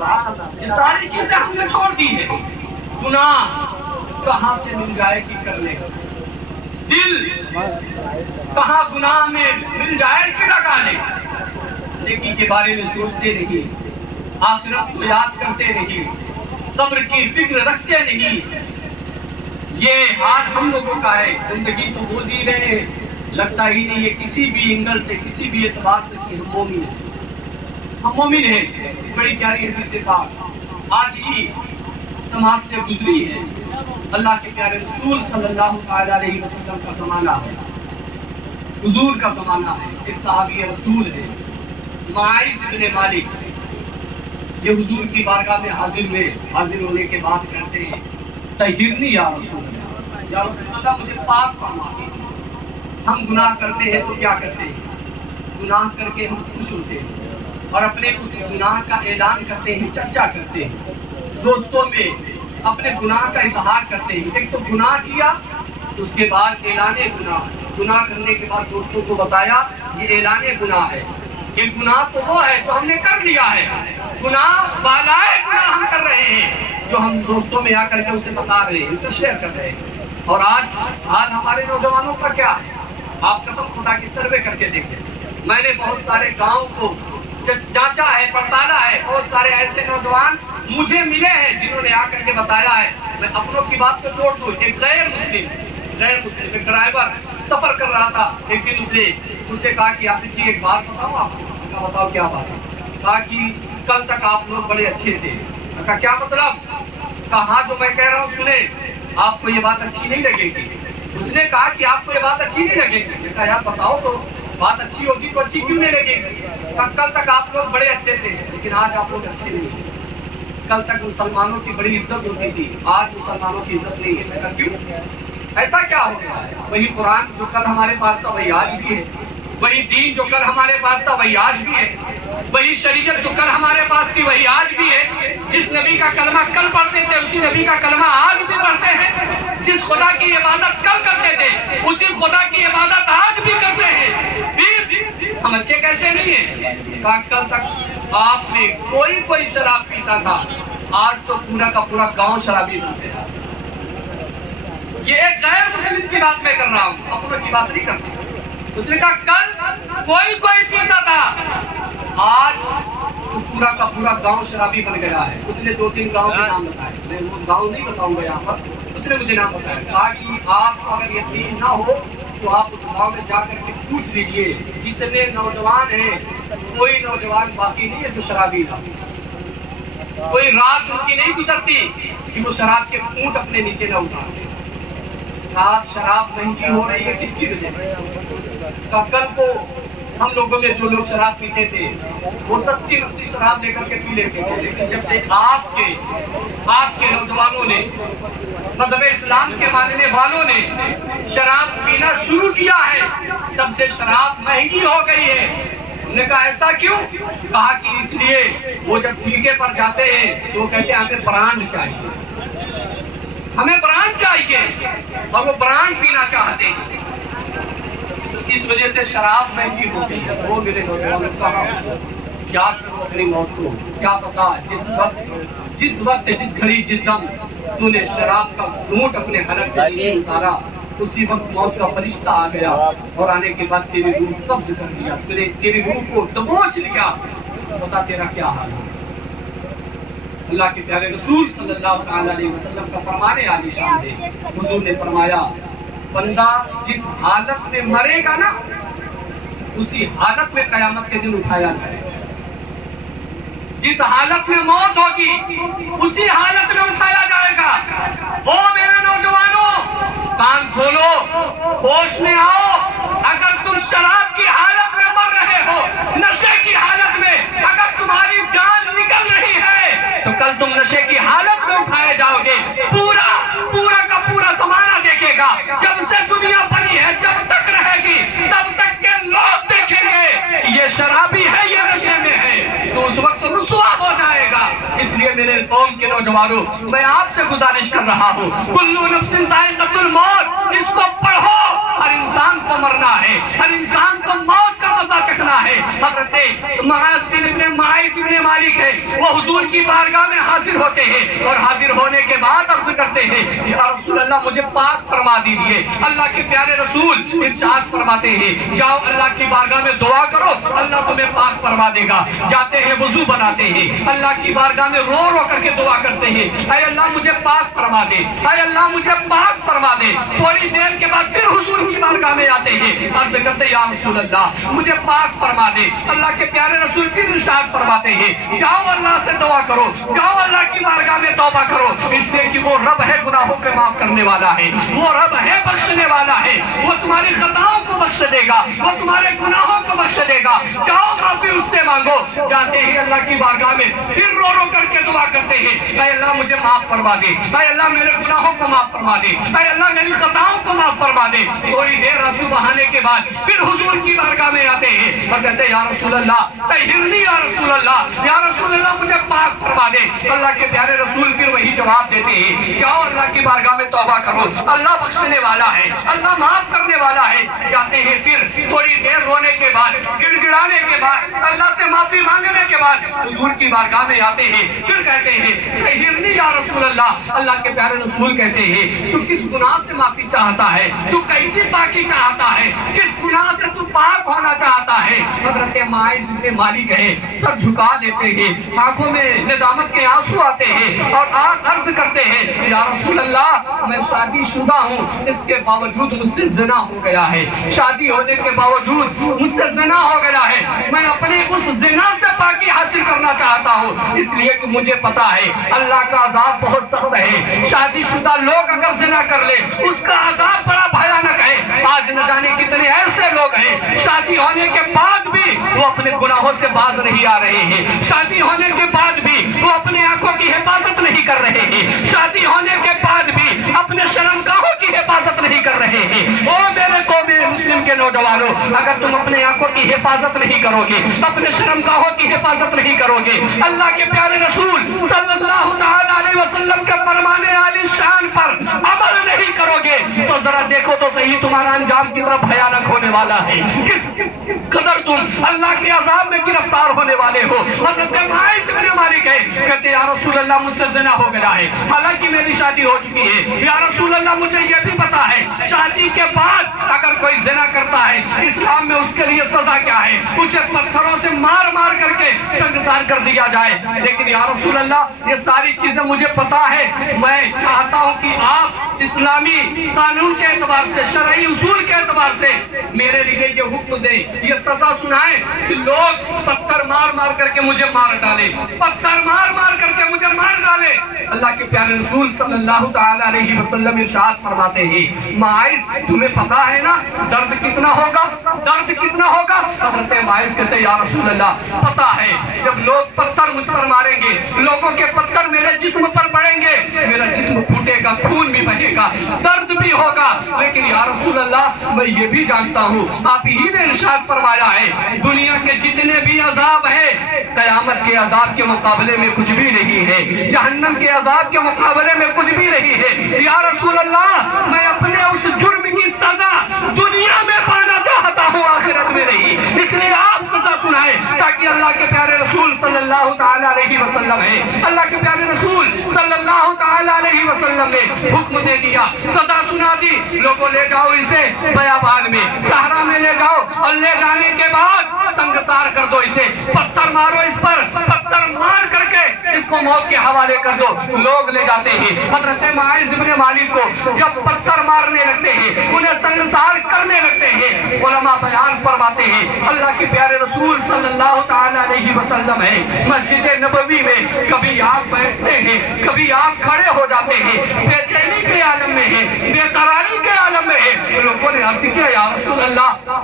یہ ساری چیزیں ہم نے چھوڑ دی ہیں. گناہ کہاں سے مل جائے گی کرنے, دل کہاں گناہ میں مل جائے گی لگانے, نیکی کے بارے میں سوچتے نہیں, آخرت کو یاد کرتے نہیں, صبر کی فکر رکھتے نہیں. یہ حال ہم لوگوں کا ہے. زندگی تو وہ جی رہے ہیں, لگتا ہی نہیں ہے کسی بھی اینگل سے, کسی بھی اعتبار سے کہ ہم مومن ہیں. ہم مومن ہیں. بڑی پیاری حدیث پاک آج ہی سماعت سے گزری ہے. اللہ کے پیارے رسول صلی اللہ علیہ وسلم کا زمانہ ہے, حضور کا زمانہ ہے. ایک صحابی رسول ہے معاذ بن مالک. یہ حضور کی بارگاہ میں حاضر ہونے کے بعد کہتے ہیں, طہرنی یا رسول اللہ, یا رسول اللہ مجھے پاک فرما دیں. ہم گناہ کرتے ہیں تو کیا کرتے ہیں؟ گناہ کر کے ہم خوش ہوتے ہیں اور اپنے اس گناہ کا اعلان کرتے ہیں, چرچا کرتے ہیں, دوستوں میں اپنے گناہ کا اظہار کرتے ہیں. ایک تو گناہ کیا, اس کے بعد اعلان گناہ. گناہ کرنے کے بعد دوستوں کو بتایا یہ اعلان گناہ ہے. یہ گناہ تو وہ ہے جو ہم نے کر لیا ہے, گناہ بالائے گناہ ہم کر رہے ہیں جو ہم دوستوں میں آ کر کے اسے بتا رہے ہیں, اسے شیئر کر رہے ہیں. اور آج حال ہمارے نوجوانوں کا کیا ہے؟ آپ قسم خدا کی سروے کر کے دیکھیں. میں نے بہت سارے گاؤں کو جانچا ہے, پڑتالا ہے. بہت سارے ایسے نوجوان مجھے ملے ہیں جنہوں نے آ کر کے بتایا ہے. میں اپنوں کی بات کو چھوڑ دوں, ایک غیر مسلم ایک ڈرائیور سفر کر رہا تھا. ایک دن اس سے کہا کہ آپ جی ایک بات بتاؤں, آپ کا بتاؤ کیا بات ہے؟ کہا کہ کل تک آپ لوگ بڑے اچھے تھے. کہا کیا مطلب؟ کہا جو میں کہہ رہا ہوں سنیں, آپ کو یہ بات اچھی نہیں لگے گی. اس نے کہا کہ آپ کو یہ بات اچھی نہیں لگے گی. کہا یار بتاؤ تو, بات اچھی ہوگی تو اچھی کیوں نہیں لگے گی؟ کل تک آپ لوگ بڑے اچھے تھے لیکن آج آپ لوگ اچھے نہیں ہیں. کل تک مسلمانوں کی بڑی عزت ہوتی تھی, آج مسلمانوں کی عزت نہیں ہے. کہا کیوں؟ ایسا کیا ہو گیا؟ وہی قرآن جو کل ہمارے پاس تھا وہی آج بھی ہے, وہی دین جو کل ہمارے پاس تھا وہی آج بھی ہے, وہی شریعت جو کل ہمارے پاس تھی وہی آج بھی ہے. جس نبی کا کلمہ کل پڑھتے تھے اسی نبی کا کلمہ آج بھی پڑھتے ہیں. جس خدا کی عبادت کل کرتے تھے اسی خدا کی عبادت آج بھی کرتے ہیں. پھر ہم اچھے کیسے نہیں ہیں؟ کہا کل تک آپ میں کوئی شراب پیتا تھا, آج تو پورا کا پورا گاؤں شرابی پیتے ہیں. یہ ایک غیر مسلم کی بات میں کر رہا ہوں, اپنوں کی بات نہیں کرتا. اس نے کہا کل کوئی پیتا تھا, آج تو پورا کا پورا گاؤں شرابی بن گیا ہے. اس نے 2-3 گاؤں کے نام بتائے, میں وہ گاؤں نہیں بتاؤں گا یہاں پر. اس نے مجھے نام بتایا. کہا کہ آپ کو اگر یقین نہ ہو تو آپ اس گاؤں میں جا کر کے پوچھ لیجئے, جتنے نوجوان ہیں کوئی نوجوان باقی نہیں ہے جو شرابی تھا. کوئی رات ان کی نہیں گزرتی کہ وہ شراب کے اونٹ اپنے نیچے نہ اٹھاتے. آج شراب مہنگی ہو رہی ہے کس کی وجہ سے؟ کل کو ہم لوگوں میں جو لوگ شراب پیتے تھے وہ سستی شراب لے کر کے پی لیتے تھے, لیکن جب سے آپ کے نوجوانوں نے, مذہب اسلام کے ماننے والوں نے شراب پینا شروع کیا ہے تب سے شراب مہنگی ہو گئی ہے. انہوں نے کہا ایسا کیوں؟ کہا کہ اس لیے وہ جب ٹھیکے پر جاتے ہیں تو وہ کہتے ہیں ہمیں برانڈ چاہیے, ہمیں برانڈ چاہیے, اور وہ برانڈ پینا چاہتے ہیں. تو اس وجہ سے شراب مہنگی ہو گئی ہے. وہ میرے نوجوانوں کہا کیا کرو اپنی موت کو, کیا پتا جس وقت جس گھڑی جس دم تو نے شراب کا گھونٹ اپنے حلق سے نیچے اتارا اسی وقت موت کا فرشتہ آ گیا اور آنے کے بعد تیری روح قبض کر لیا, تیری روح کو دبوچ لیا. بتا تیرا کیا حال ہے؟ اللہ کے پیارے رسول صلی اللہ علیہ وسلم کا فرمانے عالی شان ہے. حضور نے فرمایا بندہ جس حالت میں مرے گا نا اسی حالت میں قیامت کے دن اٹھایا جائے گا. جس حالت میں موت ہوگی اسی حالت میں اٹھایا جائے گا. او میرے نوجوانوں, کان کھولو, ہوش میں آؤ. اگر تم شراب کی حالت میں مر رہے ہو, نشے کی حالت میں اگر تمہاری جان نکل رہی ہے تو کل تم نشے کی حالت میں اٹھائے جاؤ گے. پورا کا پورا زمانہ دیکھے گا, جب سے دنیا بنی ہے جب تک رہے گی تب تک کے لوگ دیکھیں گے کہ یہ شرابی ہے, یہ نشے میں ہے, تو اس وقت رسوا ہو جائے گا. اس لیے میرے قوم کے نوجوانوں, میں آپ سے گزارش کر رہا ہوں, کلو نفس ذائقۃ الموت, اس کو پڑھو, ہر انسان کو مرنا ہے، ہر انسان کو موت کا مزہ چکھنا ہے۔ حضرت معاذ بن مالک ہے، وہ حضور کی بارگاہ میں حاضر ہوتے ہیں اور حاضر ہونے کے بعد عرض کرتے ہیں یا رسول اللہ مجھے پاک فرما دیجئے۔ اللہ کے پیارے رسول ارشاد فرماتے ہیں جاؤ اللہ کی بارگاہ میں دعا کرو، اللہ تمہیں پاک فرما دے گا۔ جاتے ہیں وضو بناتے ہیں، اللہ کی بارگاہ میں رو رو کر کے دعا کرتے ہیں اے اللہ مجھے پاک فرما دے، اے اللہ مجھے پاک فرما دے۔ تھوڑی دیر کے بعد پھر حضور کی بارگاہ میں آتے ہیں، عرض کرتے یا رسول اللہ مجھے پاک فرما دے۔ اللہ کے پیارے رسول پھر ارشاد فرماتے ہیں جاؤ اللہ سے دعا کرو، جاؤ اللہ کی بارگاہ میں توبہ کرو، اس لیے کہ وہ رب ہے گناہوں پہ معاف کرنے والا ہے، وہ رب ہے بخشنے والا ہے، وہ تمہاری خطاؤں کو بخش دے گا، وہ تمہارے گناہوں کو بخش دے گا۔ جاؤ معافی اس سے مانگو۔ جاتے ہی اللہ کی بارگاہ میں پھر رو رو کر کے دعا کرتے ہیں اے اللہ مجھے معاف فرما دے، اے اللہ میرے گناہوں کو معاف فرما دے، اے اللہ میری خطاؤں کو معاف فرما دے۔ تھوڑی دیر آنسو بہانے کے بعد پھر حضور کی بارگاہ میں آتے ہیں اور کہتے ہیں یا رسول اللہ طہرنی، یا رسول اللہ، یا رسول اللہ مجھے پاک فرما دے۔ اللہ کے پیارے رسول پھر وہی جواب دیتے ہیں جاؤ اللہ کی بارگاہ میں توبہ کرو، اللہ بخشنے والا ہے، اللہ معاف کرنے والا ہے۔ جاتے ہیں پھر تھوڑی دیر رونے کے بعد، گڑ گڑانے کے بعد، اللہ سے معافی مانگنے کے بعد حضور کی بارگاہ میں آتے ہیں، پھر کہتے ہیں طہرنی یا رسول اللہ۔ اللہ کے پیارے رسول کہتے ہیں تو کس گناہ سے معافی چاہتا ہے، تو کیسی پاکی چاہتا ہے، کس گناہ سے تو پاک ہونا چاہتا ہے؟ حضرت معاذ بن مالک ہے، سر جھکا لیتے ہیں، آنکھوں میں ندامت کے آنسو آتے ہیں اور عرض کرتے ہیں یا رسول اللہ میں شادی شدہ ہوں، اس کے باوجود مجھ سے زنا ہو گیا ہے، شادی ہونے کے باوجود مجھ سے زنا ہو گیا ہے، میں اپنے اس زنا سے پاکی حاصل کرنا چاہتا ہوں، اس لیے کہ مجھے پتا ہے اللہ کا عذاب بہت سخت ہے، شادی شدہ لوگ اگر زنا کر لے اس کا عذاب بڑا بھیانک ہے۔ آج نہ جانے کتنے ایسے لوگ ہیں شادی ہونے کے بعد بھی وہ اپنے گناہوں سے باز نہیں آ رہے ہیں، شادی ہونے کے بعد بھی وہ اپنے آنکھوں کی حفاظت نہیں کر رہے ہیں، شادی ہونے کے بعد بھی اپنے شرمگاہوں کی حفاظت نہیں کر رہے ہیں۔ او میرے قوم مسلم کے نوجوانوں، اگر تم اپنے آنکھوں کی حفاظت نہیں کرو گے، اپنے شرمگاہوں کی حفاظت نہیں کرو گے، اللہ کے پیارے رسول صلی اللہ تعالی علیہ وسلم کے فرمان عالی شان پر عمل نہیں کرو گے تو ذرا دیکھو تو صحیح تمہارا انجام کتنا بھیانک ہونے والا ہے، کس قدر تم اللہ کے عذاب میں گرفتار ہونے والے ہو۔ حضرت معاذ بن مالک ہے، کہتے یا رسول اللہ مجھ سے زنا ہو گیا ہے، حالانکہ میری شادی ہو چکی ہے، یا رسول اللہ مجھے یہ بھی پتا ہے شادی کے بعد اگر کوئی زنا کرتا ہے اسلام میں اس کے لیے سزا کیا ہے، اسے پتھروں سے مار مار کر کے سنگسار کر دیا جائے، لیکن یا رسول اللہ یہ ساری چیزیں مجھے پتا ہے، میں چاہتا ہوں کہ آپ اسلامی قانون کے اعتبار سے، شرعی اصول کے اعتبار سے میرے لیے یہ حکم دیں، یہ سزا سنائیں کہ لوگ پتھر مار مار کر کے مجھے مار ڈالے، پتھر مار مار کر کے مجھے مار ڈالے۔ اللہ کے پیارے رسول صلی اللہ تعالی علیہ وسلم ارشاد فرماتے ہیں معاذ تمہیں پتا ہے نا درد کتنا ہوگا، درد کتنا ہوگا؟ حضرت معاذ کہتے یا رسول اللہ پتا ہے، جب لوگ پتھر مجھ پر ماریں گے، لوگوں کے پتھر میرے جسم پر پڑیں گے، میرا جسم پھوٹے گا، خون بھی بہے گا، درد بھی ہوگا، لیکن یا رسول اللہ میں یہ بھی جانتا ہوں آپ ہی نے ارشاد فرمایا ہے دنیا کے جتنے بھی عذاب ہیں قیامت کے عذاب کے مقابلے میں کچھ بھی نہیں ہے، جہنم کے عذاب کے مقابلے میں کچھ بھی نہیں ہے۔ یا رسول اللہ میں اپنے اس جرم کی سزا دنیا میں پانا چاہتا ہوں، آخرت میں نہیں، اس لیے آپ سزا سنائیں تاکہ اللہ کے پیارے رسول صلی اللہ تعالی علیہ وسلم ہے، اللہ کے پیارے رسول صلی اللہ تعالی علیہ وسلم نے حکم دے دیا، سزا سنا دی، لوگوں لے جاؤ اسے بیابان میں، صحرا میں لے جاؤ اور لے جانے کے بعد سنگسار کر دو، اسے پتھر مارو، اس پر پتھر مار کر کے اس کو موت کے حوالے کر دو۔ لوگ لے جاتے ہیں حضرت معاذ بن مالک کو، جب پتھر مارنے لگتے ہیں انہیں سنگسار کرنے لگتے ہیں، علماء بیان فرماتے ہیں اللہ کے پیارے رسول صلی اللہ تعالی علیہ وسلم ہے مسجد نبوی میں کبھی آپ بیٹھتے ہیں، کبھی آپ کھڑے ہو جاتے ہیں، بے چینی کے عالم میں ہیں، بے قراری کے عالم میں ہیں۔ لوگوں نے عرض کیا یا رسول اللہ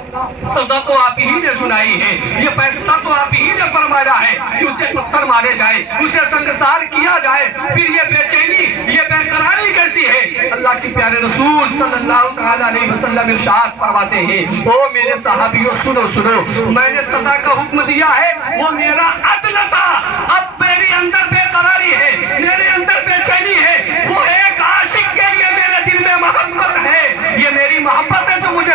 سزا تو آپ ہی نے سنائی ہے، یہ فیصلہ تو آپ ہی نے فرمایا ہے کہ اسے پتھر مارے جائے، اسے سنگسار کیا جائے، پھر یہ بے چینی، یہ بے قراری کیسی ہے؟ اللہ کے پیارے رسول صلی اللہ تعالی علیہ وسلم ارشاد فرماتے ہیں او میرے صحابیوں سنو سنو، میں نے سزا کا حکم دیا ہے وہ میرا عدل تھا، اب میرے اندر بے قراری ہے، میرے اندر بے چینی ہے، وہ ایک عاشق کے لیے میرے دل میں محبت ہے، یہ میری محبت ہے تو مجھے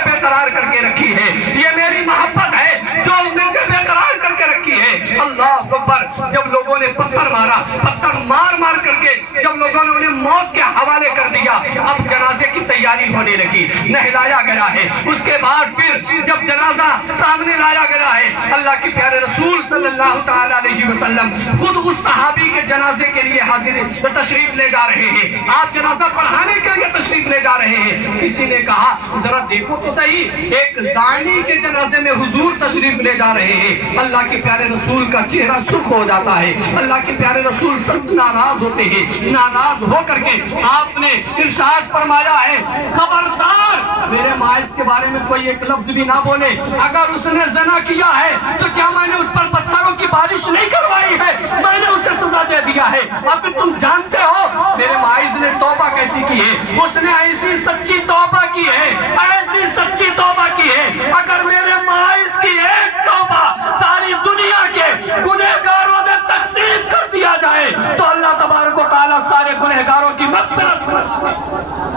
گیا، پتھر مار مار کر کے جب لوگوں نے انہیں موت کے حوالے کر دیا، اب جنازے کی تیاری ہونے لگی، نہلایا گیا ہے۔ اس کے بعد پھر جب جنازہ سامنے لایا گیا ہے، اللہ کے پیارے رسول صلی اللہ تعالیٰ علیہ وسلم خود اس صحابی کے جنازے کے لیے حاضر تشریف لے جا رہے ہیں، آپ جنازہ پڑھانے کے لیے تشریف لے جا رہے ہیں۔ کسی نے کہا ذرا دیکھو تو صحیح، ایک دانی کے جنازے میں حضور تشریف لے جا رہے ہیں۔ اللہ کے پیارے رسول کا چہرہ سرخ ہو جاتا ہے، اللہ کے پیارے رسول سخت ناراض ہوتے ہیں۔ ناراض ہو کر کے آپ نے ارشاد فرمایا ہے، خبردار میرے مائز کے بارے میں کوئی ایک لفظ بھی نہ بولے، اگر اس نے زنا کیا ہے تو کیا میں نے اس پر پتھروں کی بارش نہیں کروائی ہے، میں نے اسے سزا دے دیا ہے۔ اب تم جانتے ہو میرے مائز نے توبہ کیسی کی ہے، اس نے ایسی سچی توبہ کی ہے، ایسی سچی توبہ کی ہے، اگر میرے مائز کی ایک توبہ ساری دنیا کے گنہگاروں میں تقسیم کر دیا جائے تو اللہ تبارک و تعالیٰ سارے گنہگاروں کی مغفرت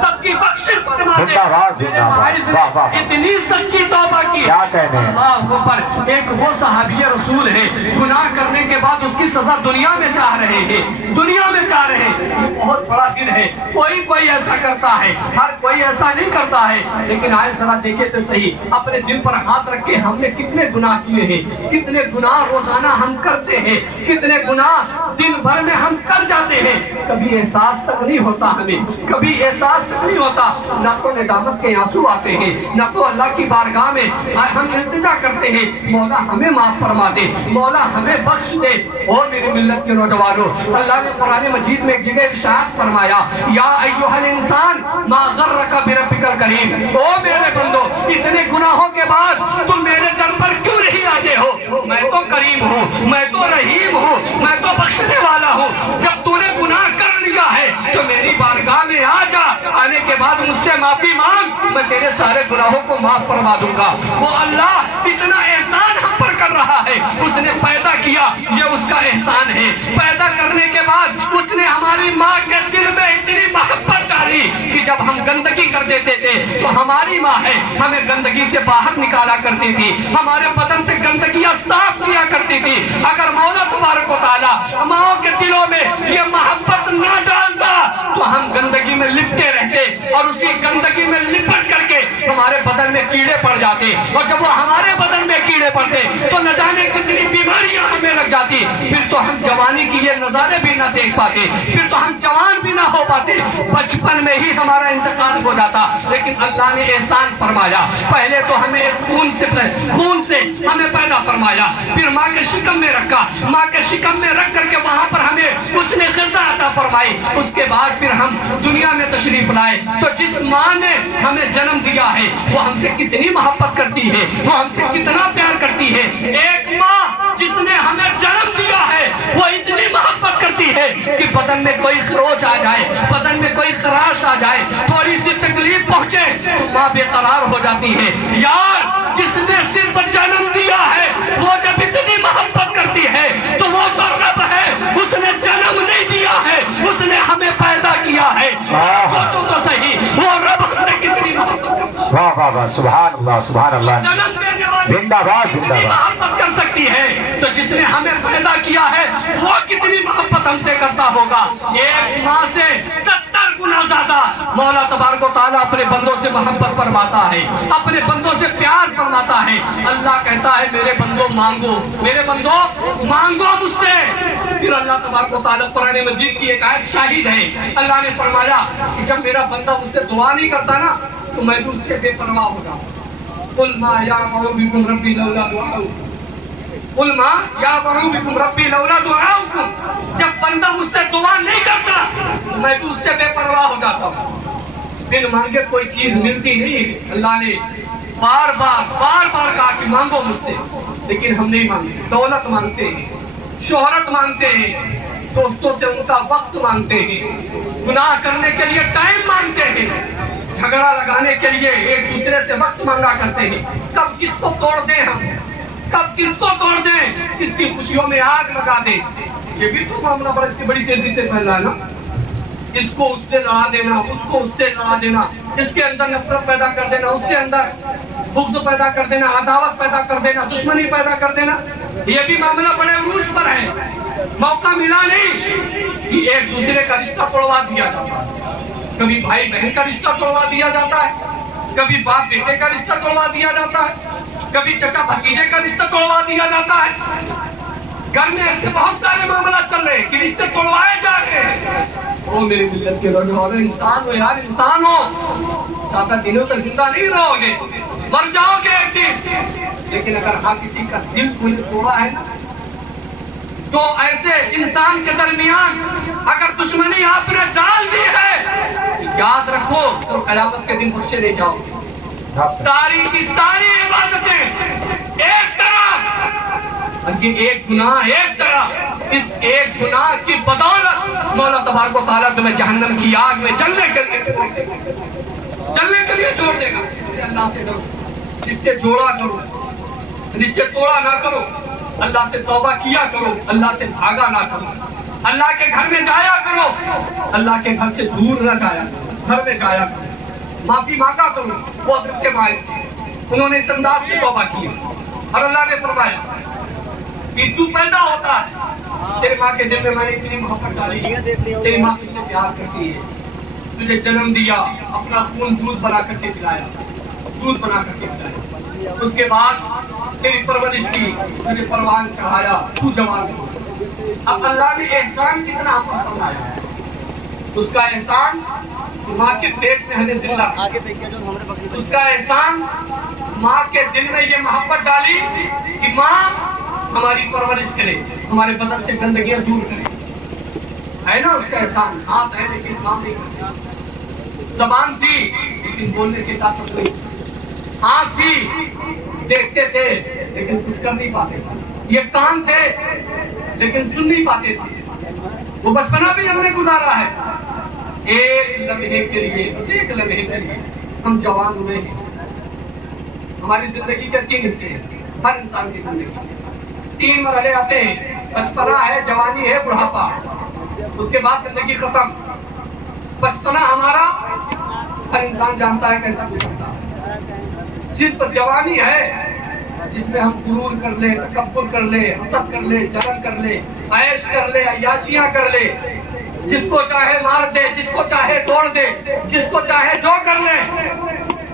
سب کی بخشش فرما دے۔ میرے مائز نے اتنی سچی توبہ کی، اللہ اکبر۔ ایک وہ صحابی رسول ہے، گناہ کرنے کے بعد اس کی سزا دنیا میں چاہ رہے ہیں، دنیا میں چاہ رہے ہیں۔ یہ بہت بڑا دن ہے، کوئی ایسا کرتا ہے، ہر کوئی ایسا نہیں کرتا ہے، لیکن آئے ذرا دیکھے تو صحیح، اپنے دل پر ہاتھ رکھ کے ہم نے کتنے گناہ کیے ہیں، کتنے گناہ روزانہ ہم کرتے ہیں، کتنے گناہ دن بھر میں ہم کر جاتے ہیں، کبھی احساس تک نہیں ہوتا ہمیں، کبھی احساس تک نہیں ہوتا، نہ تو ندامت کے آنسو آتے ہیں، نہ تو اللہ کی بارگاہ میں ہم التجا کرتے ہیں، مولا ہمیں معاف فرما دے، مولا ہمیں بخش دے۔ اور میری ملت کے نوجوانوں، اللہ نے قرآن مجید میں ایک جگہ ارشاد فرمایا، یا ایھا الانسان ما غرک بربک الکریم، او میرے بندو اتنے گناہوں کے بعد تم میرے در پر کیوں نہیں آتے ہو؟ میں تو کریم ہوں، میں تو رحیم ہوں، میں تو بخشنے والا ہوں۔ جب تو نے گناہ کر لیا ہے تو میری بارگاہ میں آ جا، آنے کے بعد مجھ سے معافی مانگ، میں تیرے سارے گناہوں کو معاف فرما دوں گا۔ وہ اللہ اتنا احسان ہم پر کر رہا ہے، اس نے پیدا کیا، یہ اس کا احسان ہے۔ پیدا کرنے کے بعد اس نے ہماری ماں کے دل میں اتنی محبت ڈالی کہ جب ہم گندگی کر دیتے تھے تو ہماری ماں ہے ہمیں گندگی سے باہر نکالا کرتی تھی، ہمارے بدن سے گندگیاں صاف کیا کرتی تھی۔ اگر مولا تبارک و تعالیٰ ماؤں کے دلوں میں یہ محبت نہ ڈالتا تو ہم گندگی میں لپٹے رہتے، اور اسی گندگی میں لپٹ کر کے ہمارے بدن میں کیڑے پڑ جاتے، اور جب وہ ہمارے بدن میں کیڑے پڑتے تو نہ جانے کتنی بیماریاں ہمیں لگ جاتی، پھر تو ہم جوانی کی یہ نظارے بھی نہ دیکھ پاتے، پھر تو ہم جوان بھی نہ ہو پاتے، بچپن میں ہی ہمارا انتقال ہو جاتا۔ لیکن اللہ نے احسان فرمایا، پہلے تو ہمیں ایک خون سے ہمیں پیدا فرمایا، پھر ماں کے شکم میں رکھا، ماں کے شکم میں رکھ کر کے وہاں پر ہمیں اس نے غذا عطا فرمائی، اس کے بعد پھر ہم دنیا میں تشریف لائے۔ تو جس ماں نے ہمیں جنم دیا ہے وہ ہم سے کتنی محبت کرتی ہے، وہ ہم سے کتنا پیار کرتی ہے۔ ایک ماں جس نے ہمیں جنم دیا ہے وہ اتنی محبت کرتی ہے کہ بدن میں کوئی خروچ آ جائے، بدن میں کوئی خراش آ جائے، تھوڑی سی تکلیف پہنچے تو ماں بے قرار ہو جاتی ہے۔ یار جس نے صرف جنم دیا ہے وہ جب اتنی محبت کرتی ہے تو وہ تو رب ہے، اس نے جنم نہیں دیا ہے، اس نے ہمیں پیدا کیا ہے۔ سوچو تو صحیح وہ رب ہم سے کتنی محبت کرتا ہے۔ واہ واہ واہ، سبحان اللہ سبحان اللہ، جنم دینے والی زندہ باد زندہ باد۔ محبت کر سکتی ہے تو جس نے ہمیں پیدا کیا ہے وہ کتنی محبت ہم سے کرتا ہوگا۔ ایک ماں سے 70 گنا زیادہ مولا تبارک و تعالیٰ اپنے بندوں سے محبت فرماتا ہے، اپنے بندوں سے پیار فرماتا ہے۔ اللہ کہتا ہے میرے بندوں مانگو، میرے بندوں مانگو مجھ سے۔ پھر اللہ تبارک و تعالیٰ قرآن مجید کی ایک آیت شاہد ہے، اللہ نے فرمایا کہ جب میرا بندہ مجھ سے دعا نہیں کرتا نا تو میں بھی اس سے بے پرواہ ہو جاتا۔ قل ما یعبأ بکم ربی لولا دعاؤکم، قل ما یعبأ بکم ربی لولا دعاؤکم۔ جب بندہ مجھ سے دعا نہیں کرتا تو میں بھی اس سے بے پرواہ ہو جاتا ہوں۔ بن مانگے کوئی چیز ملتی نہیں۔ اللہ نے بار بار کہا کہ مانگو مجھ سے، لیکن ہم نہیں مانگتے۔ دولت مانگتے ہیں، شہرت مانگتے ہیں، دوستوں سے ان کا وقت مانگتے ہیں، گناہ کرنے کے لیے ٹائم مانگتے ہیں، جھگڑا لگانے کے لیے ایک دوسرے سے وقت مانگا کرتے ہیں۔ کب کس کو توڑ دیں ہم، کب کس کو توڑ دیں، کس کی خوشیوں میں آگ لگا دیں۔ یہ بھی تو معاملہ بڑی تیزی سے پھیل رہا ہے نا، اس کو اس سے لڑا دینا، اس کو اس سے لڑا دینا، اس کے اندر نفرت پیدا کر دینا، اس کے اندر بغض پیدا کر دینا، عداوت پیدا کر دینا، دشمنی پیدا کر دینا۔ یہ بھی معاملہ بڑے عروج پر ہے۔ موقع ملا نہیں کہ ایک دوسرے کا رشتہ توڑوا دیا جاتا ہے. کبھی بھائی بہن کا رشتہ توڑوا دیا جاتا ہے, کبھی باپ بیٹے کا رشتہ توڑوا دیا جاتا ہے, کبھی چچا بھتیجے کا رشتہ توڑوا دیا جاتا ہے. گھر میں ایسے بہت سارے معاملات چل رہے ہیں کہ رشتے توڑوائے جا رہے ہیں. او میری ملت کے نوجوانوں, انسان ہو یار, انسان ہو. زیادہ دنوں تک زندہ نہیں رہو گے, مر جاؤ گے ایک دن. لیکن اگر ہاں کسی کا دل کو نے توڑا ہے نا, تو ایسے انسان کے درمیان اگر دشمنی آپ نے ڈال دی ہے, یاد رکھو تو قیامت کے دن بخشے نہیں جاؤ گے. ساری کی ساری عبادتیں ایک طرف, اور یہ ایک گناہ ایک طرف, اس ایک گناہ کی بدولت مولا تبارک و تعالیٰ تمہیں جہنم کی آگ میں جلنے کے لیے چھوڑ دے گا. اللہ سے ڈرو, رشتے جوڑا کرو, رشتے توڑا نہ کرو, اللہ سے توبہ کیا کرو, اللہ سے بھاگا نہ کرو, اللہ کے گھر میں جایا کرو, اللہ کے گھر سے دور نہ جایا کرو, گھر میں جایا کرو, معافی مانگا کرو. وہ حضرت مائل انہوں نے اس انداز سے توبہ کی اور اللہ نے فرمایا کہ تو پیدا ہوتا ہے, تیری ماں کے دل میں نے اتنی محبت ڈالی, تیری ماں تجھ سے پیار کرتی ہے, تجھے جنم دیا, اپنا خون دودھ بنا کر کے پلایا, دودھ بنا کر کے پلایا, اس کے بعد تیری پرورش کی, تجھے پروان چڑھایا, تو جوان ہو. اب اللہ نے احسان کتنا ہم پر فرمایا, اس کا احسان ماں کے پیٹ میں ہمیں زندہ, اس کا احسان ماں کے دل میں یہ محبت ڈالی کہ ماں ہماری پرورش کرے, ہمارے بدن سے گندگیاں دور کرے. ہے نا اس کا احسان. ہاتھ ہے لیکن کام نہیں کرتا, زبان تھی لیکن بولنے کی طاقت نہیں, آنکھ تھی دیکھتے تھے لیکن کچھ کر نہیں پاتے تھے, یہ کان تھے لیکن سن نہیں پاتے تھے. وہ بچپنا بھی ہم نے گزارا ہے. ایک لمحے کے لیے, ایک لمحے کے لیے ہم جوان ہوئے ہیں. ہماری زندگی کے 3 حصے ہیں, ہر انسان کی زندگی 3 مرحلے آتے ہیں. بچپنا ہے, جوانی ہے, بڑھاپا. اس کے بعد زندگی ختم. بچپنا ہمارا ہر انسان جانتا ہے کیسا گزرتا ہے. صرف جوانی ہے جس میں ہم غرور کر لیں, تکبر کر لیں, حسد کر لیں, جلن کر لیں, عیش کر لیں, عیاشیاں کر لیں, جس کو چاہے مار دے, جس کو چاہے توڑ دے, جس کو چاہے جو کر لے.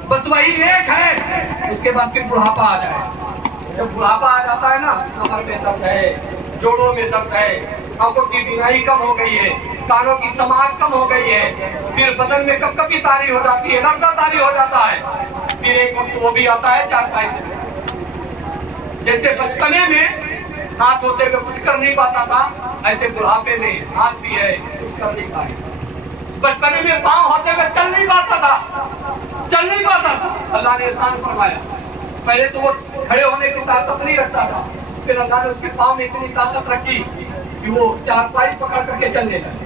بس وہی ایک ہے. اس کے بعد پھر بڑھاپا آ جائے. جب بڑھاپا آ جاتا ہے نا, کمر میں درد ہے, جوڑوں میں درد ہے, آنکھوں کی بینائی کم ہو گئی ہے, کانوں کی سماعت کم ہو گئی ہے, پھر بدن میں کب کبھی طاری ہو جاتی ہے, لرزہ طاری ہو جاتا ہے. پھر ایک وقت وہ بھی آتا ہے چارپائی سے. جیسے بچپنے میں ہاتھ ہوتے ہوئے کچھ کر نہیں پاتا تھا, ایسے بڑھاپے میں ہاتھ بھی ہے, کچھ کر نہیں پائے. بچپنے میں پاؤں ہوتے ہوئے چل نہیں پاتا تھا, چل نہیں پاتا تھا. اللہ نے احسان فرمایا. پہلے تو وہ کھڑے ہونے کی طاقت نہیں رکھتا تھا, پھر اللہ نے اس کے پاؤں میں اتنی طاقت رکھی کہ وہ چارپائی پکڑ کر کے چلنے لگے.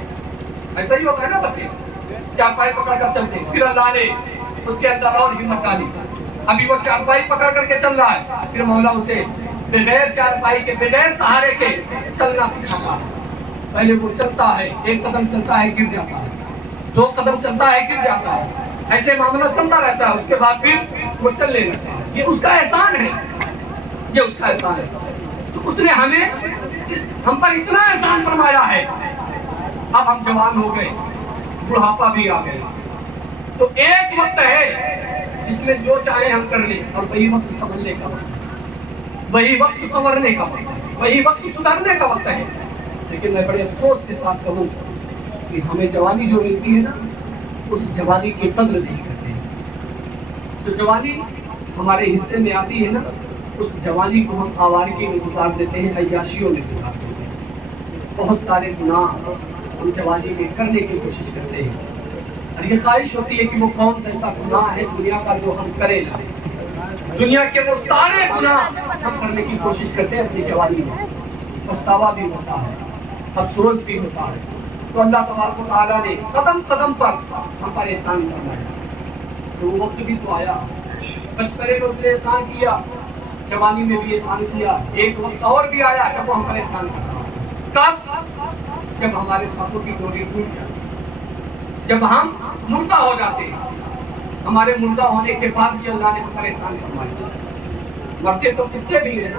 ایسا ہی ہوتا ہے نا بچے, چارپائی پکڑ کر چلتے ہیں. پھر اللہ نے اس کے اندر اور ہمت ڈالی. ابھی وہ چارپائی پکڑ کر کے چل رہا ہے, پھر مولا اسے بغیر چارپائی کے, بغیر سہارے کے چلنا سکھاتا ہے. پہلے وہ چلتا ہے, 1 قدم چلتا ہے, گر جاتا ہے, 2 قدم چلتا ہے, گر جاتا ہے, ایسے معاملہ چلتا رہتا ہے. اس کے بعد پھر وہ چلنے لگتا ہے. یہ اس کا احسان ہے, یہ اس کا احسان ہے. تو اس نے ہم پر اتنا احسان فرمایا ہے. اب ہم جوان ہو گئے, بڑھاپا بھی آ گیا, تو ایک وقت ہے جس میں جو چاہے ہم کر لیں, اور وہی وقت سنبھلنے کا وقت, وہی وقت سنورنے کا وقت, وہی وقت سدھرنے کا وقت ہے. لیکن میں بڑے افسوس کے ساتھ کہوں کہ ہمیں جوانی جو ملتی ہے نا, اس جوانی کی قدر نہیں کرتے. جو جوانی ہمارے حصے میں آتی ہے نا, اس جوانی کو ہم آوارگی میں گزار دیتے ہیں, عیاشیوں میں گزار دیتے ہیں. بہت سارے گناہ ہم جوانی میں کرنے کی کوشش کرتے ہیں, اور یہ خواہش ہوتی ہے کہ وہ کون سا ایسا گناہ ہے دنیا کا جو ہم کریں نہ. دنیا کے وہ سارے گناہ ہم کرنے کی کوشش کرتے ہیں اپنی جوانی میں. پچھتاوا بھی ہوتا ہے, افسوس بھی ہوتا ہے. تو اللہ تبارک و تعالیٰ نے قدم قدم پر ہم پر احسان فرمایا. تو وہ وقت بھی تو آیا, بچپنے میں اس نے احسان کیا, جوانی میں بھی احسان کیا. ایک وقت اور بھی آیا جب وہ ہم پر احسان کرتا. کب؟ جب ہمارے ساتھوں کی ڈوری ٹوٹ جاتی, جب ہم مردہ ہو جاتے ہیں. ہمارے مردہ ہونے کے بعد بھی اللہ نے ہم پر احسان فرمایا. مرتے تو کتنے بھی ہیں نا,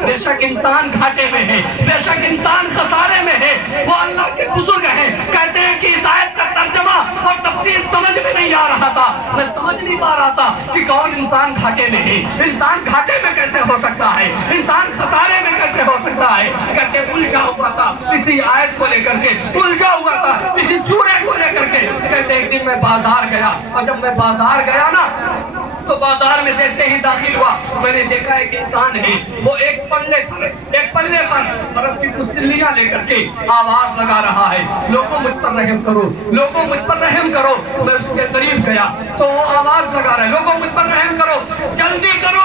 بے شک انسان گھاٹے میں ہے، بے شک انسان خسارے میں ہے۔ وہ اللہ کے بزرگ ہیں، کہتے ہیں کہ اس آیت کا ترجمہ اور تفسیر سمجھ میں نہیں آ رہا تھا، میں سمجھ نہیں پا رہا تھا کہ کون انسان گھاٹے میں ہے، انسان گھاٹے میں کیسے ہو سکتا ہے، انسان خسارے میں کیسے ہو سکتا ہے۔ کہتے الجھا ہوا تھا اسی آیت کو لے کر کے، الجھا ہوا تھا اسی سورہ کو لے کر کے۔ کہتے ایک دن میں بازار گیا، اور جب میں بازار گیا نا تو بازار میں جیسے ہی داخل ہوا میں نے دیکھا ایک انسان ہے، وہ ایک پلے پر برف کی کچھ تلیاں لے کر کے آواز لگا رہا ہے، لوگوں مجھ پر رحم کرو، لوگوں مجھ پر رحم کرو۔ میں اس کے قریب گیا تو وہ آواز لگا رہا ہے، لوگوں مجھ پر رحم کرو، جلدی کرو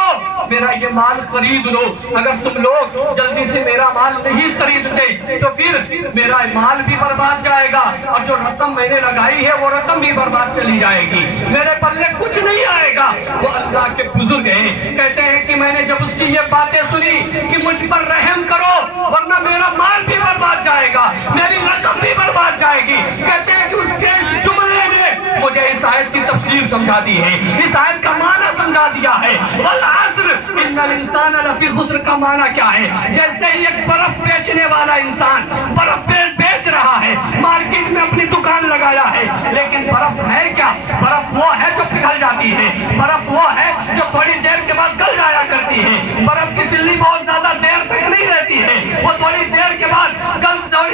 میرا یہ مال خرید لو۔ اگر تم لوگ جلدی سے میرا مال نہیں خریدتے تو پھر میرا مال بھی برباد جائے گا، اور جو رقم میں نے لگائی ہے وہ رقم بھی برباد چلی جائے گی، میرے پلے کچھ نہیں آئے گا۔ وہ اللہ کے بزرگ ہیں، کہتے ہیں کہ میں نے جب اس کی یہ باتیں سنی کہ مجھ پر رحم کرو ورنہ میرا مال بھی برباد جائے گا، میری رقم بھی برباد جائے گی، کہتے ہیں کہ اس کے اس جملے نے مجھے اس آیت کی تفسیر سمجھا دی ہے، اس آیت کا معنی سمجھا دیا ہے۔ والعصر ان الانسان لفی خسر کا معنی کیا ہے؟ جیسے ہی ایک برف بیچنے والا انسان برف بیچ رہا ہے، مارکیٹ میں اپنی دکان لگایا ہے، لیکن برف ہے کیا؟ برف وہ ہے جو پگھل جاتی ہے، برف وہ ہے جو تھوڑی دیر کے بعد گل جایا کرتی ہے، برف کی سلی بہت زیادہ دیر تک نہیں رہتی ہے، وہ تھوڑی دیر کے بعد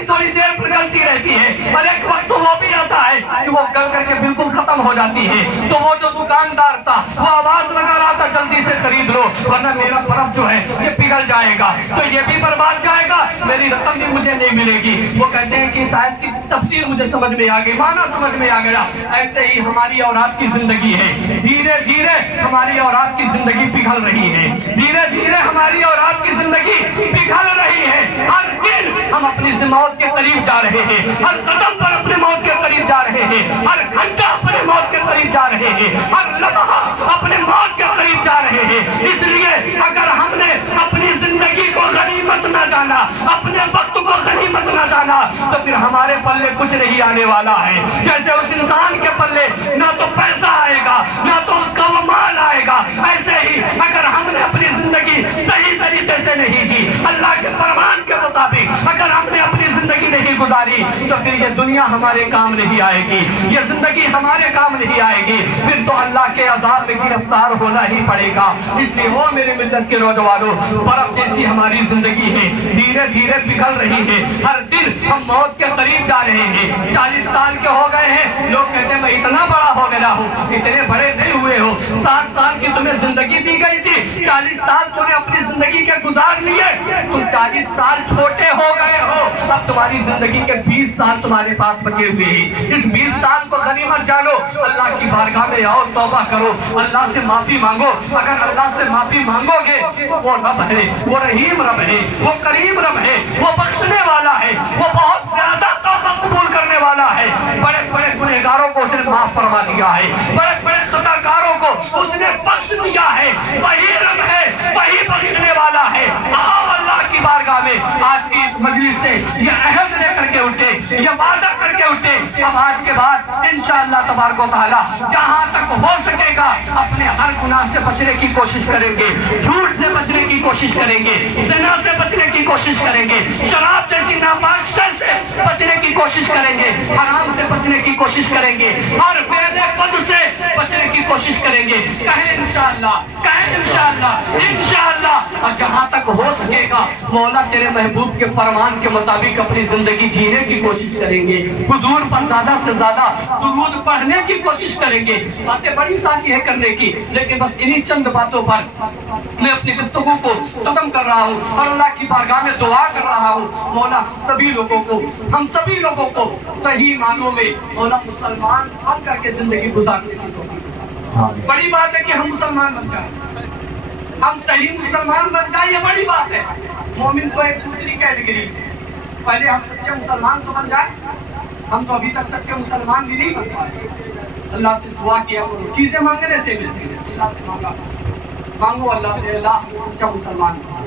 تھوڑی دیر پر گلتی رہتی ہے، اور ایک وقت وہ بھی آتا ہے کہ وہ گل کر کے بالکل ختم ہو جاتی ہے۔ تو وہ جو دکاندار تھا وہ آواز لگا رہا تھا جلدی سے خرید لو ورنہ میرا برف جو ہے یہ پگھل جائے گا، تو یہ بھی برباد جائے گا، میری رقم بھی مجھے نہیں ملے گی۔ وہ کہتے ہیں کہ اس آیت کی تفسیر مجھے سمجھ میں آ گئی، معنی سمجھ میں آ گیا۔ ایسے ہی ہماری اولاد کی زندگی ہے، دھیرے دھیرے ہماری اولاد کی زندگی پگھل رہی ہے، دھیرے دھیرے ہماری اولاد کی زندگی پگھل رہی ہے۔ ہر دن ہم اپنی موت کے قریب جا رہے ہیں، ہر قدم پر اپنے موت کے قریب جا رہے ہیں، ہر گھنٹہ اپنے موت کے قریب جا رہے ہیں، ہر لمحہ اپنے موت کے قریب جا رہے ہیں۔ اس لیے اگر ہم نے اپنی زندگی کو غنیمت نہ جانا، اپنے وقت کو غنیمت نہ جانا، تو پھر ہمارے پلے کچھ نہیں آنے والا ہے۔ جیسے اس انسان کے پلے نہ تو پیسہ آئے گا نہ تو اس کا وہ مال آئے گا، ایسے ہی اگر ہم نے اپنی زندگی صحیح طریقے سے نہیں جی، اللہ کے فرمان کے مطابق اگر ہم نے اپنی زندگی نہیں گزاری، تو پھر یہ دنیا ہمارے کام نہیں آئے گی، یہ زندگی ہمارے کام نہیں آئے گی، پھر تو اللہ کے عذاب میں گرفتار ہونا ہی پڑے گا۔ اس لیے وہ میرے ملت کے نوجوانوں، برف جیسی ہماری زندگی ہے، دھیرے دھیرے پگھل رہی ہے، ہر دن ہم موت کے قریب جا رہے ہیں۔ 40 سال کے ہو گئے ہیں، لوگ کہتے ہیں میں اتنا بڑا ہو گیا ہوں، اتنے بڑے نہیں ہوئے ہو، 60 سال کی تمہیں زندگی دی گئی تھی، 40 سال تم نے اپنی زندگی کے گزار لیے، تم 40 سال چھوٹے ہو گئے ہو، اب تمہاری زندگی کے 20 سال تمہارے پاس بچے ہوئے ہیں، اس 20 سال کو غنیمت جانو، اللہ کی بارگاہ میں آؤ، توبہ کرو، اللہ سے معافی مانگو۔ اگر اللہ سے معافی مانگو گے، وہ رب ہے، وہ رحیم رب ہے، وہ کریم رب ہے، وہ بخشنے والا ہے، وہ بہت زیادہ توبہ قبول کرنے والا ہے۔ بڑے بڑے گنہگاروں کو اس نے معاف فرما دیا ہے، بڑے بڑے خطاکاروں کو اس نے بخش دیا ہے، وہی رب ہے، وہی بخشنے والا ہے۔ آؤ اللہ کی بارگاہ میں آج کی اس مجلس سے یہ عہد لے کر کے اٹھے، یہ وعدہ کر کے اٹھے، اب آج کے بعد انشاءاللہ تبارک و تعالی جہاں تک ہو سکے گا اپنے ہر گناہ سے بچنے کی کوشش کریں گے، جھوٹ سے بچنے کی کوشش کریں گے، زنا سے بچنے کی کوشش کریں گے، شراب جیسی ناپاک شے سے بچنے کی کوشش کریں گے، حرام سے بچنے کی کوشش کریں گے، ہر بے پد سے بچنے کی کوشش کریں گے۔ کہیں انشاءاللہ، کہیں انشاءاللہ، انشاءاللہ، اور جہاں تک ہو سکے گا مولا تیرے محبوب کے فرمان کے مطابق اپنی زندگی جینے کی کوشش کریں گے، حضور پر زیادہ سے زیادہ درود پڑھنے کی کوشش کریں گے۔ باتیں بڑی ساری ہے کرنے کی، لیکن بس انہی چند باتوں پر میں اپنی گفتگو کو ختم کر رہا ہوں اور اللہ کی بارگاہ میں دعا کر رہا ہوں، مولا سبھی لوگوں کو، ہم سبھی لوگوں کو صحیح معنوں میں مولا مسلمان بن کر کے زندگی گزارنے کی توفیق۔ بڑی بات ہے کہ ہم مسلمان بن جائیں، ہم صحیح مسلمان بن جائیں، یہ بڑی بات ہے۔ مومن تو ایک دوسری کیٹیگری، پہلے ہم سچے مسلمان تو بن جائیں، ہم تو ابھی تک سچے مسلمان بھی نہیں بن پائے۔ اللہ سے دعا کیا کرو، چیزیں مانگنے سے ملتی ہیں، اللہ سے مانگا، مانگو اللہ سے، اللہ سچا مسلمان بنا،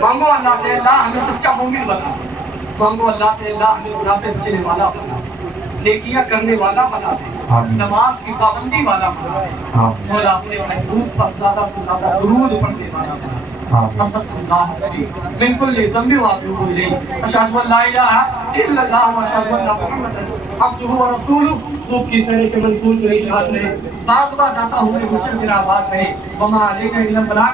مانگو اللہ سے اللہ ہمیں سچا مومن بنا، مانگو اللہ سے اللہ ہمیں گناہ سے بچنے والا بنا، نیکیاں کرنے والا بنا دے، نماز کی پابندی والا بنا دے، مولا اپنے محبوب پر زیادہ سے زیادہ درود پڑھنے والا بنا دے۔ من كل ذنب واتوب اليه اشهد ان لا اله الا الله واشهد ان محمدا عبده ورسوله خوب کی طرح سے منصور کی اشاعت رہے بعض بات آتا ہوں مجھے میرا بات ہے وما علیکہ الا البلاغ